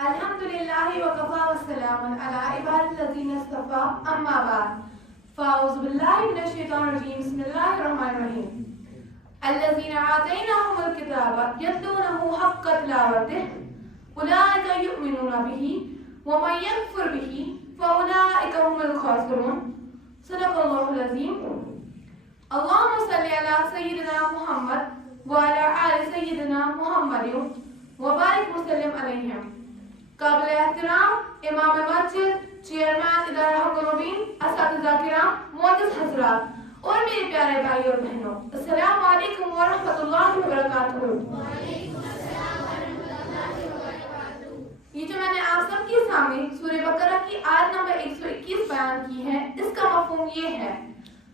الحمد لله وكفى والسلام على عباد الذين اصطفى أما بعد فأعوذ بالله من الشيطان الرجيم بسم الله الرحمن الرحيم الذين آتيناهم الكتاب يتلونه حق تلاوته أولئك يؤمنون به ومن يكفر به فأولئك هم الخاسرون صدق الله العظيم. اللهم صل على سيدنا محمد وعلى آل سيدنا محمد وبارك وسلم عليهم. قابل احترام امام مسجد، چیئرمین ادارہ حق المبین، اساتذہ کرام، معزز حضرات اور میرے پیارے بھائی اور بہنوں، السلام علیکم ورحمۃ اللہ وبرکاتہ. یہ جو میں نے آپ سب کے سامنے سورہ بقرہ کی آیت نمبر 121 بیان کی ہے، اس کا مفہوم یہ ہے: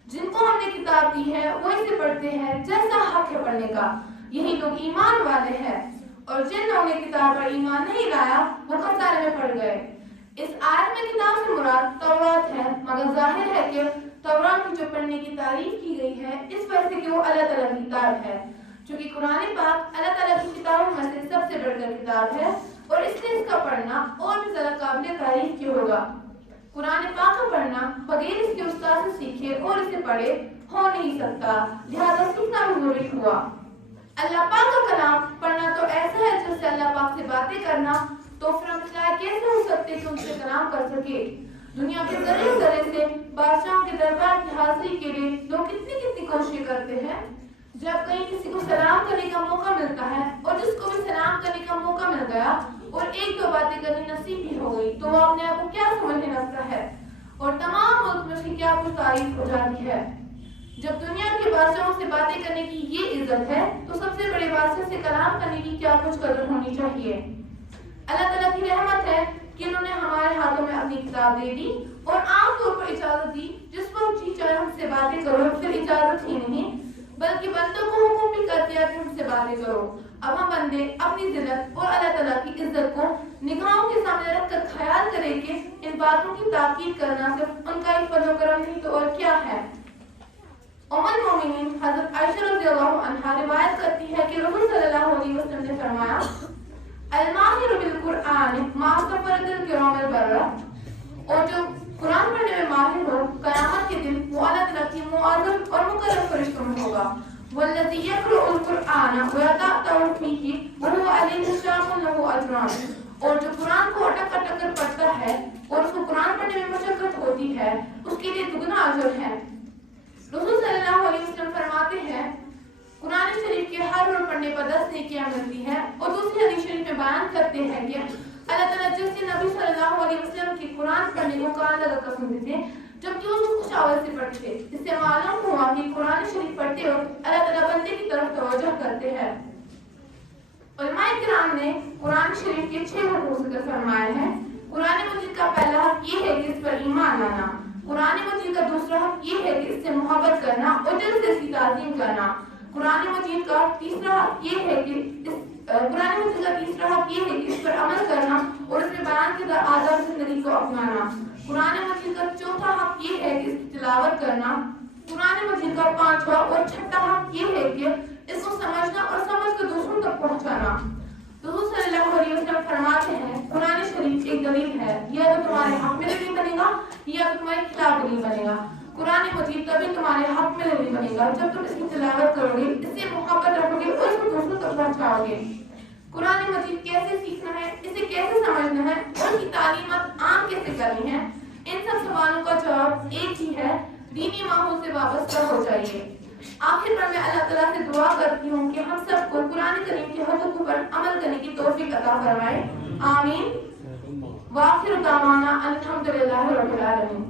جن کو ہم نے کتاب دی ہے وہ اسے پڑھتے ہیں جیسا حق ہے پڑھنے کا، یہی لوگ ایمان والے ہیں، اور جن لوگوں نے کتاب پر ایمان نہیں لایا وہ خسارے میں پڑ گئے. اس آیت میں کتاب سے مراد تورات ہے، مگر ظاہر ہے کہ تورات کی جو پڑھنے کی تعریف کی گئی ہے اس وجہ سے کہ وہ اللہ تعالیٰ کی کتاب ہے، چونکہ قرآن پاک اللہ تعالیٰ کی کتابوں میں سے سب سے بڑھ کر کتاب ہے، اور اس لیے اس کا پڑھنا اور بھی زیادہ قابل تعریف کیوں ہوگا. قرآن پاک کا پڑھنا بغیر اس کے استاد سے سیکھے اور اسے پڑھے ہو نہیں سکتا، لہذا سیکھنا بھی ضروری ہوا. اللہ پاک کا کلام پڑھنا تو ایسا ہے جس سے اللہ پاک سے باتیں کرنا، تو پھر ہم کیسے ہو سکتے کہ ان سے کلام کر سکے. دنیا کے ذرے ذرے سے بادشاہوں کے دربار کی حاضری کے لیے لوگ کتنی کوششیں کرتے ہیں. جب کہیں کسی کو سلام کرنے کا موقع ملتا ہے اور جس کو بھی سلام کرنے کا موقع مل گیا اور ایک دو باتیں کرنی نصیب بھی ہو گئی تو وہ اپنے آپ کو کیا سمجھنے لگتا ہے اور تمام ملک میں سے کیا کچھ تعریف ہو جاتی ہے. جب دنیا کے بادشاہوں سے باتیں کرنے کی یہ عزت ہے تو سب سے بڑے بادشاہ سے کلام کرنے کی کیا کچھ قدر ہونی چاہیے. اللہ تعالیٰ کی رحمت ہے کہ انہوں نے ہمارے ہاتھوں میں اپنی کتاب دے دی اور عام طور پر اجازت دی جس وقت جی چاہے ہم سے باتیں کرو، پھر اجازت ہی نہیں بلکہ بندوں کو حکم بھی کر دیا کہ ہم سے باتیں کرو. اب ہم بندے اپنی ذلت اور اللہ تعالیٰ کی عزت کو نگاہوں کے سامنے رکھ کر خیال کریں کہ ان باتوں کی تاکید کرنا صرف ان کا ہی فضل و کرم نہیں تو اور کیا ہے. ام المومنین حضرت عائشہ رضی اللہ عنہا روایت کرتی ہے کہ رسول صلی اللہ علیہ وسلم نے فرمایا: الماہر بالقرآن ما استفرد الکرام البررہ، اور جو قرآن پڑھنے میں ماہر ہو قیامت کے دن وہ اللہ تعالیٰ کی معظم اور مکرم فرشتوں میں ہوگا. والذی یقرأ القرآن ویتأتأ فیہ وہو علیہ شاق لہ اجران، اور جو قرآن کو اٹک اٹک کر پڑھتا ہے اور اس کو قرآن پڑھنے میں مشقت ہوتی ہے اس کے لیے دگنا اجر ہے. رسول صلی اللہ علیہ وسلم فرماتے ہیں قرآن شریف کے ہر روز پڑھنے پر 10 نیکیاں ملتی ہیں، اور دوسری حدیث شریف میں بیان کرتے ہیں کہ اللہ تعالیٰ جس سے نبی صلی اللہ علیہ وسلم کی قرآن پڑھنے کو کان لگا کر سنتے تھے جبکہ وہ خوش آواز سے پڑھتے تھے. اس سے معلوم ہوا کہ قرآن شریف پڑھتے وقت اللہ تعالیٰ بندے کی طرف توجہ کرتے ہیں. علماء کرام نے قرآن شریف کے 6 حقوق ذکر فرمائے ہیں. قرآن مجید کا پہلا حق یہ ہے کہ اس پر ایمان لانا. قرآن مجید کا دوسرا حق یہ ہے کہ اس سے محبت کرنا اور دل سے اس کی تعظیم کرنا. قرآن مجید کا تیسرا حق یہ ہے کہ اس پر عمل کرنا اور اس میں بیان کردہ آداب زندگی کو اپنانا. قرآن مجید کا چوتھا حق یہ ہے کہ اس کی تلاوت کرنا. قرآن مجید کا 5واں اور 6واں حق یہ ہے کہ اس کو سمجھنا اور سمجھ کر دوسروں تک پہنچانا. رسول صلی اللہ علیہ وسلم فرماتے ہیں قرآن شریف ایک دلیل ہے، یا تو تمہارے حق میں دلیل بنے گا یا تو تمہارے خلاف دلیل بنے گا. قرآن مجید تبھی تمہارے حق میں دلیل بنے گا جب تم اس کی تلاوت کرو گے، اس سے محبت رکھو گے اور اس کو دوسروں تک پہنچاؤ گے. قرآن مجید کیسے سیکھنا ہے، اسے کیسے سمجھنا ہے اور اس کی تعلیمات عام کیسے کرنی ہے، ان سب سوالوں کا جواب ایک ہی ہے: دینی ماحول سے وابستہ ہو جائیے. آخر پر میں اللہ تعالیٰ سے دعا کرتی ہوں کہ ہم سب کو قرآن کریم کے حقوق پر عمل کرنے کی توفیق عطا فرمائے. آمین. وآخر دعوانا الحمدللہ رب العالمین.